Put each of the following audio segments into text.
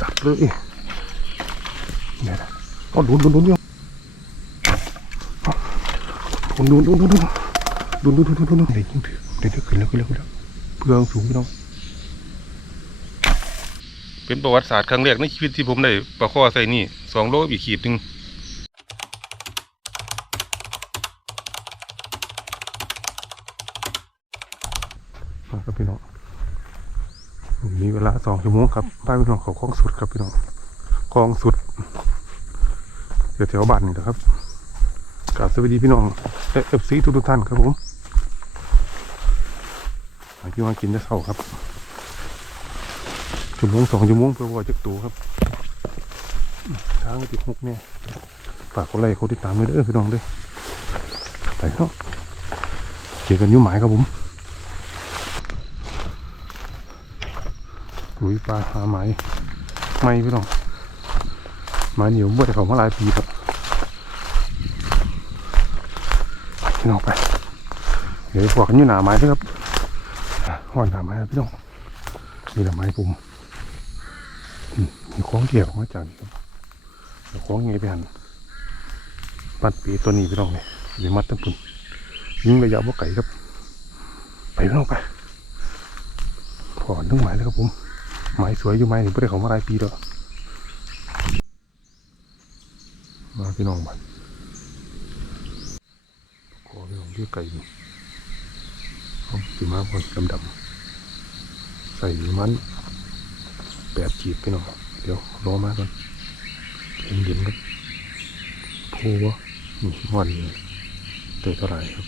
สับเลยเนี่ยนะก็ดุนดุนดุนอยู่ดุนดุนดุนดุนดุนดุนดุนดุนดุนดุนเดี๋ยวยิงถือเดี๋ยวเดี๋ยวขึ้นแล้วขึ้นแล้วขึ้นแล้วเพื่องสูงพี่น้องเป็นประวัติศาสตร์ครั้งแรกในชีวิตที่ผมได้ปลาข้อใส่นี่สองโลอีกขีดหนึ่งมาครับพี่น้อง มีเวลาสองชั่วโมงครับบ้านพี่น้องเขาคลองสุดครับพี่น้องคลองสุดเดี๋ยวแถวบ้านนี่นะครับกราบสวัสดีพี่น้องเอฟซีทุกท่านครับผมมาที่มากินได้เท่าครับชั่วโมงสองชั่วโมงเพื่อว่าจะตัวครับทางติดหกเนี่ยฝากกดไลค์กดติดตามด้วยเด้อพี่น้องด้อไปเนาะเจอกันยุ่หมายครับผม ลุยปลาหาไหมไม่พี่น้องไมาเหนียวเมื่อแต่เขามาหลายปีแล้วไปพี่น้องไป เดี๋ยวพวกกันอยู่หนาไม้ด้วยครับห่อนหนาไม้พี่น้องมีหนาไม้ปุ่มอืมมีของเกี่ยวมาจากนี่ครับเดี๋ยวของไงไปหันปัดปีตัวนี้พี่น้องเลยเดี๋ยวมัดตั้งปุ่นยิงระยะว่ไก่ครับ ไปพี่น้องไปพอนทั้งหมายเลยครับผม ไม้สวยอยู่ไหม้นี่ไม่ได้เขามาหลายปีแล้วมาพี่น้องบ้านขอพี่น้องเรียกไก่นี่เอาสีมาบนดำดำๆใส่มันแปดจีบพี่น้องเดี๋ยวรอมาก่อนเย็นเย็นๆครับโพวะนี่วันเตะเท่าไหร่ครับ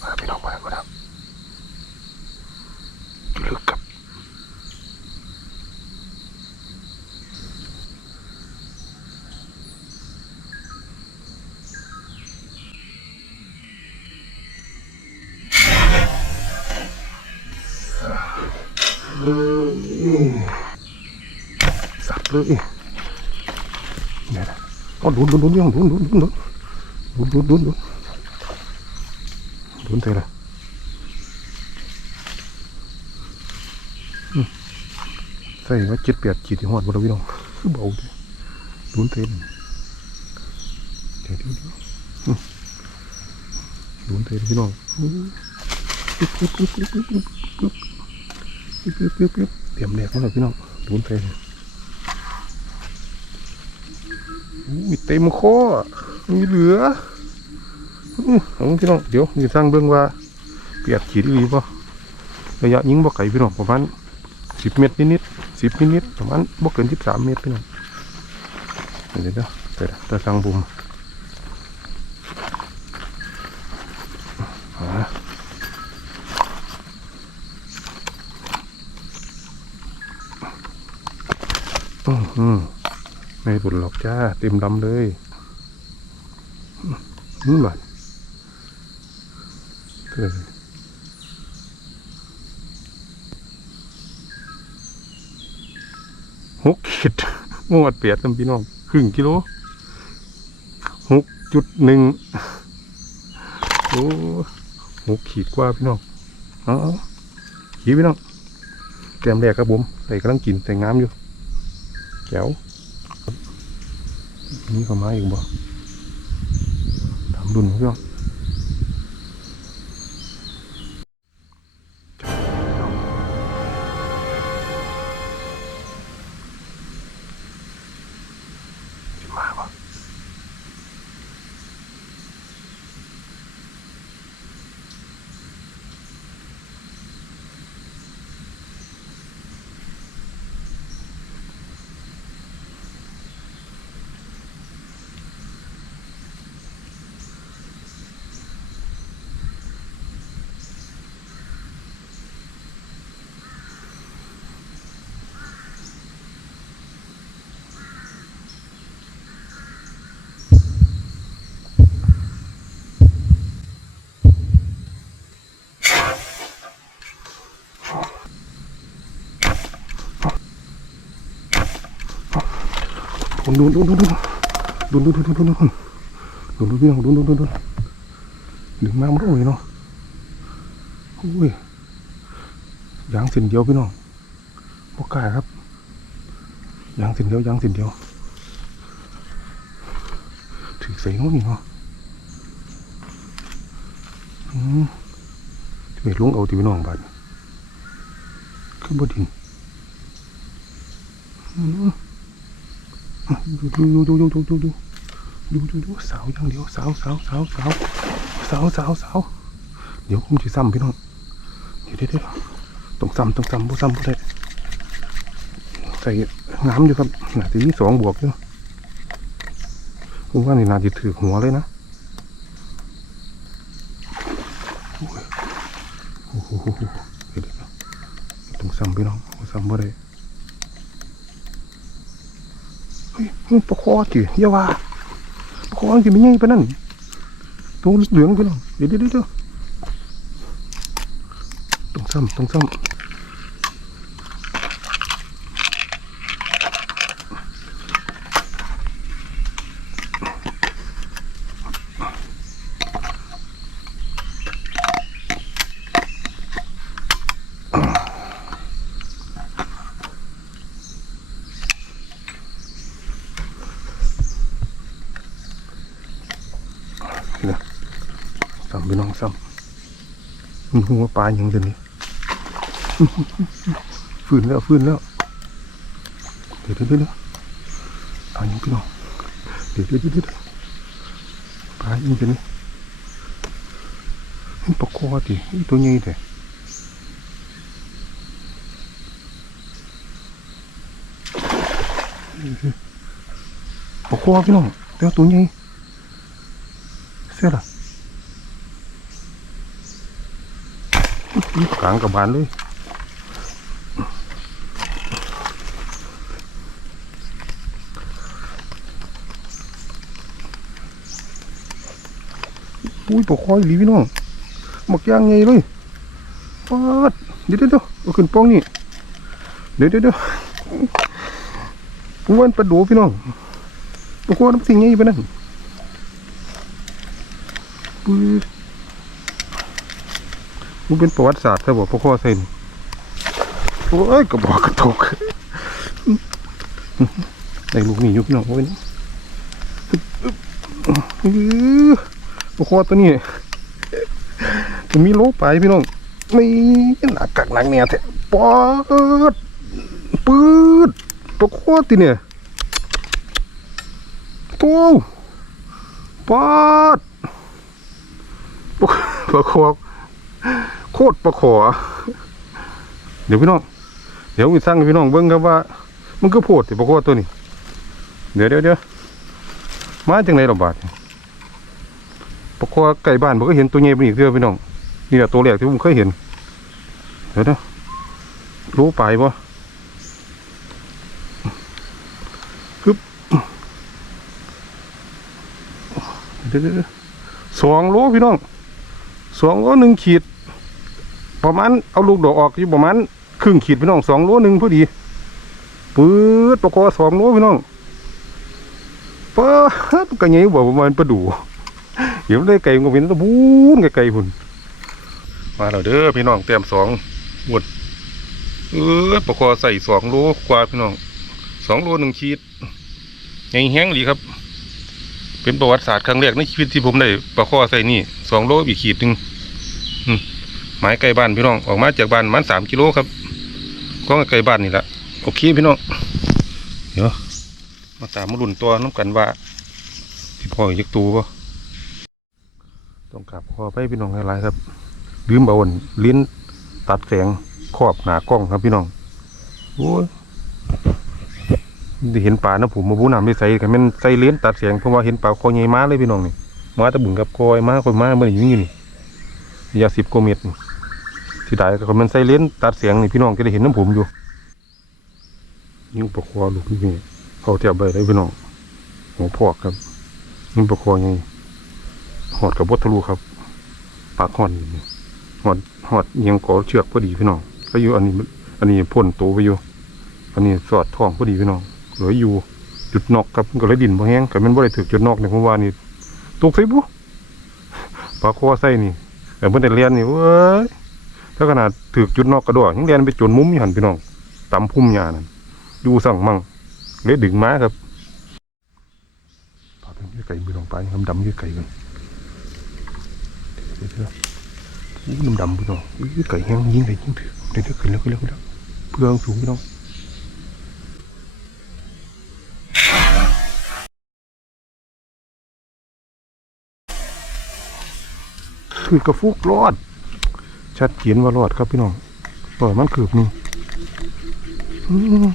มาพี่น้องมาก่อนครับลึกครับ สับ เลยเนี่ยนะก็ดุนดุนดุนยังดุนดุนดุนดุนดุนดุนดุนดุนดุนเท่าไรใส่ว่าเจ็ดแปดขีดที่หอดบริวิน้องคือเบาเลยดุนเท่าเดี๋ยวเดี๋ยวดุนเท่าพี่น้องปึ๊บปึ๊บปึ๊บปึ๊บปึ๊บปึ๊บปึ๊บเตรียมแดกมาเลยพี่น้องดุนเท่ามี เต็มข้อมีเหลืออ๋อเอาพี่น้องเดี๋ยวมีสร้างเบื้องว่าเปียกขีดอีป่ะระยะยิงบ่ไก่พี่น้องประมาณสิบเมตรนิดๆสิบนิดๆประมาณบ่เกินสิบสามเมตรพี่น้องเดี๋ยวเดี๋ยวเดี๋ยวตาสร้างบุมอ่า ไม่บุญหรอกจ้า เต็มลำเลยนี่บัดเออหกขีดม่วงวดเปียดลำพี่น้องครึ่งกิโลหกจุดหนึ่งโอ้หกขีดกว่าพี่น้องอ๋อขีดพี่น้องแกมแรกครับผมใส่กำลังกินใส่งามอยู่แก้ว นี่ก็มาอีกบ่ทำรุ่นเพื่อน ดุนดุนดุนดุนดุนดุนดุนดุนดุนดุนดุนดูดูพี่น้องดูดูดูดูดึงมามันโอ้ยเนาะโอ้ยยางเส้นเดียวพี่น้องบกกล้าครับยางเส้นเดียวยางเส้นเดียว ถือใส่เนาะนี่เนาะอืมไปลงเอาที่พี่น้องบาดคือบ่ดินอืม ดูดูดูดูดูดูดูดูดูดูสาวอย่างเดียวสาวสาวสาวสาวสาวสาวสาวเดี๋ยวผมจะซ้ำพี่น้องเดี๋ยวเดี๋ยวต้องซ้ำต้องซ้ำผู้ซ้ำผู้ใดใส่งามอยู่ครับนาทีสองบวกอยู่ผมว่านี่นาจะถือหัวเลยนะโอ้ยโอ้โหเดี๋ยวเดี๋ยวต้องซ้ำพี่น้องบ่ซ้ำบ่ได้เฮ้ย มึงประคอจีเยาว่าประคอจีไม่เงยไปนั่นตัวเหลืองไปหน่อยเดี๋ยวเดี๋ยวเดี๋ยวต้องซ้ำต้องซ้ำ ซ้ำพี่น้องซ้ำมันหัวปลาอย่างเดียวนี้ฟื้นแล้วฟื้นแล้วเดี๋ยวเดี๋ยวเดี๋ยวปลาอย่างพี่น้องเดี๋ยวเดี๋ยวเดี๋ยวเดี๋ยวปลาอย่างเดียวนี้มันปลาคอดิอีตัวใหญ่แต่ปลาคอพี่น้องแต่ตัวใหญ่เสียละ กลางกับบานเลยอุ้ยปกคอยลีพี่น้องหมักย่างไงเลยปาดเดี๋ยวเดี๋ยวเดี๋ยวเอาขึ้นป้องนี่เดี๋ยวเดี๋ยวเดี๋ยวผมว่ามันปลาดูพี่น้องปกคอยมันสิ่งไงไปนั่นปื้อ มันเป็นประวัติศาสตร์ถ้าบอกพ่อข้อเซนโอ้ยกระบอกกระตกได้ลูกนี่ยุบน้องโอ้ยพ่อข้อตัวนี้จะมีโลไปพี่น้องไม่หนักกักหนักเนี่ยแท้ปอดปืดพ่อข้อตีเนี่ยตัวปอดพ่อข้อโค ตรประขอ เดี๋ยวพี่น้อง เดี๋ยวมีสั่งให้พี่น้องเบิ้งครับว่า มันก็โพดแต่ประขอตัวนี้ เดี๋ยวเดี๋ยวเดี๋ยวมาจังไรหรอบาดประขอไก่บ้านผมก็เห็นตัวใหญ่เป็นอีกเทื่อพี่น้อง นี่แหละตัวแรกที่ผมเคยเห็น เดี๋ยวเดี๋ยวรู้ไปบ่ปึ๊บเดี๋ยวเดี๋ยวสองโลพี่น้องสองโลหนึ่งขีด ประมาณเอาลูกดอกออกอยู่ประมาณครึ่งขีดพี่น้องสองโลหนึ่งพอดีปื๊ดตะกอสองโลพี่น้องป๊าดไก่ใหญ่บ่ประมาณปลาดูเดี๋ยวได้ไก่ก็เป็นตะบูนไก่ๆพุ่นมาแล้วเด้อพี่น้องเต็มสองหมดเออปลาคอใส่สองโลกว่าพี่น้องสองโลหนึ่งขีดใหญ่แห้งดีครับ เป็นประวัติศาสตร์ครั้งแรกในชีวิตที่ผมได้ปลาคอใส่นี่สองโลอีกขีดหนึ่ง หมายไกลบ้านพี่น้องออกมาจากบ้านมันสามกิโลครับก็ไกลบ้านนี่แหละโอเคพี่น้องเดี๋ยวมาตามมาลุ่นตัวน้ำกันว่าที่พ่อยักตูป่ต้องกลับคอไปพี่น้องหลายๆครับลืมเอาอันลิ้นตัดแสงครอบหนากล้องครับพี่น้องโอ้ยได้เห็นปลานะผมมาบูน้ำไปใส่กันมันใส่เลนส์ตัดแสงเพราะว่าเห็นปลาคอใหญ่มาเลยพี่น้องนี่มาตะบึงกับคอยมาคอยมาเมื่อนี้อยู่นี่ยาสิบกว่าเม็ ดนี่ที่ได้ก็มันใส่เลนตัดเสียงนี่พี่น้องก็ได้เห็นน้ำผมอยู่ยิ่งประคอลูกนี่เขาเทียบไปเลยพี่น้องหัวพอกครับยิ่งประคอยังหอดกับวัตถุครับ ปากหอดนี่หอดหอดยังก่อเชือกพอดีพี่น้องก็อยู่อันนี้ อันนี้พ่นโตไปอยู่ อันนี้สอดท้องพอดีพี่น้องเหลืออยู่จุดนอกครับก็เลยดินบ่แห้งก็มันบ่ได้ถึกจุดนอกเนี่ยผมว่านี่ตกใส่บุปลาคอใส่นี่แต่เพิ่นได้เรียนนี่เว้ย ถ้าขนาดถือจุดนอกกระโดดยังเรียนไปจนมุมอยู่หันพี่น้องตำพุ่มหญ้านั่นดูสั่งมั่งเลยดึงมาครับปลาเป็นยี่ไก่พี่น้องไปดำดำๆยี่ไก่กันเดี๋ยวดำดำพี่น้องยี่ไก่แห้งยิงได้ยิงถือเดี๋ยวขึ้นแล้วขึ้นแล้วขึ้นแล้วเพื่อสูงพี่น้องคือกระฟุกรอด ชัดเจนว่ารอดครับพี่น้องเปิดมันคืบนึงอืม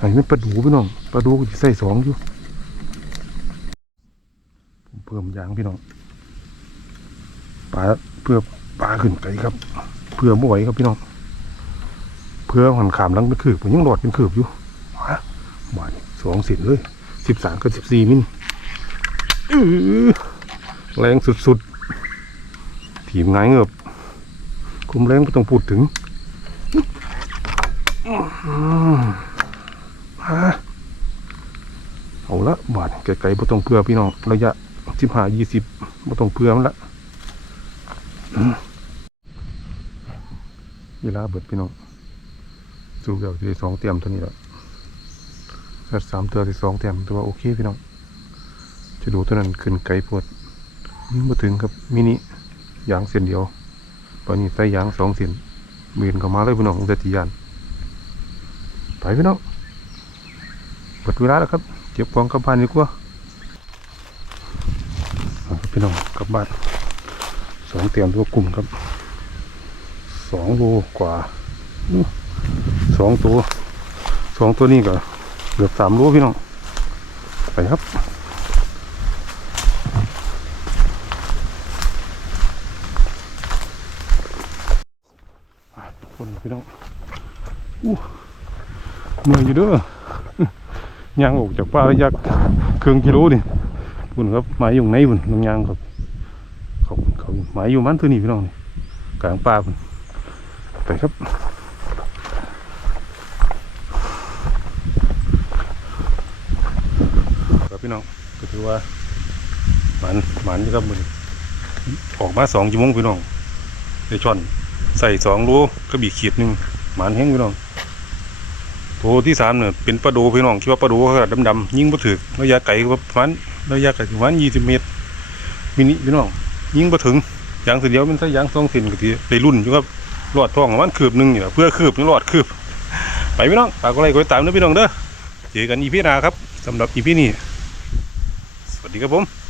อันนี้ปลาดูพี่น้องปลาดูใส่สองอยู่ผมเพิ่มยางพี่น้องปลาเพื่อปลาขึ้นไกลครับ เพื่อบ่ไหวครับพี่น้องเพื่อหันขามลังเป็นคืบผมยังรอดเป็นคืบอยู่มาบาดสองสินเลยสิบสามกับสิบสี่มิลแรงสุดๆทีมงายเงือบ คุมแรงไม่ต้องพูดถึงอืมาเอาละบาดไกลๆบ่ต้องเพื่อพี่น้องระยะสิบห้ายี่สิบบ่ต้องเพื่อมันละเวลาเบิดพี่น้องสูบแบบที่สองเตรียมเท่านี้แล้วแค่สามเตือที่สองเตรียมแต่ว่าโอเคพี่น้องจะดูตัวนั้นขึ้นไกลปวดยิงมาถึงครับมินิยางเส้นเดียว ตอนนี้ใส่ยางสองเส้นเบียนเข้ามาเลยพี่น้องเสถียานไปพี่น้องเปิดเวลาแล้วครับเก็บของกลับบ้านดีกว่าพี่น้องกลับบ้านสองเตียมตัวกลุ่มครับสองโลกว่าสองตัวสองตัวนี้ก็เกือบสามโลพี่น้องไปครับ คน พี่น้องอู้เหนื่อยอยู่เด้อย่างออกจากป่าระยะครึ่งกิโลนี่บุญครับหมายอยู่ไหนบุญน้องยางครับเขาเขาหมายอยู่มันตัวนี้พี่น้องนี่กลางป่าบุญไปครับครับพี่น้องก็ถือว่าหมันหมันอยู่ครับบุญออกมาสองชั่วโมงพี่น้องได้ช่อน ใส่สองโลก็บีขีดหนึ่งหมานแห้งพี่น้องตัวที่สามเนี่ยเป็นปลาโดพี่น้องคิดว่าปลาโดเขาดดำๆยิ่งบ่ถึกระยะไกลก็ประมาณระยะไกลประมาณยี่สิบเมตรมินิพี่น้องยิ่งบ่ถึงยางเสียเดียวมันใส่ยางสองเส้นก็ทีไปรุ่นอยู่ครับรอดท้องประมาณคืบหนึ่งนี่แหละเพื่อคืบนี่รอดคืบ ไปพี่น้องฝากกดไลค์กดติดตามด้วยพี่น้องเด้อเจอกันอีพีหน้าครับสำหรับอีพีนี้สวัสดีครับผม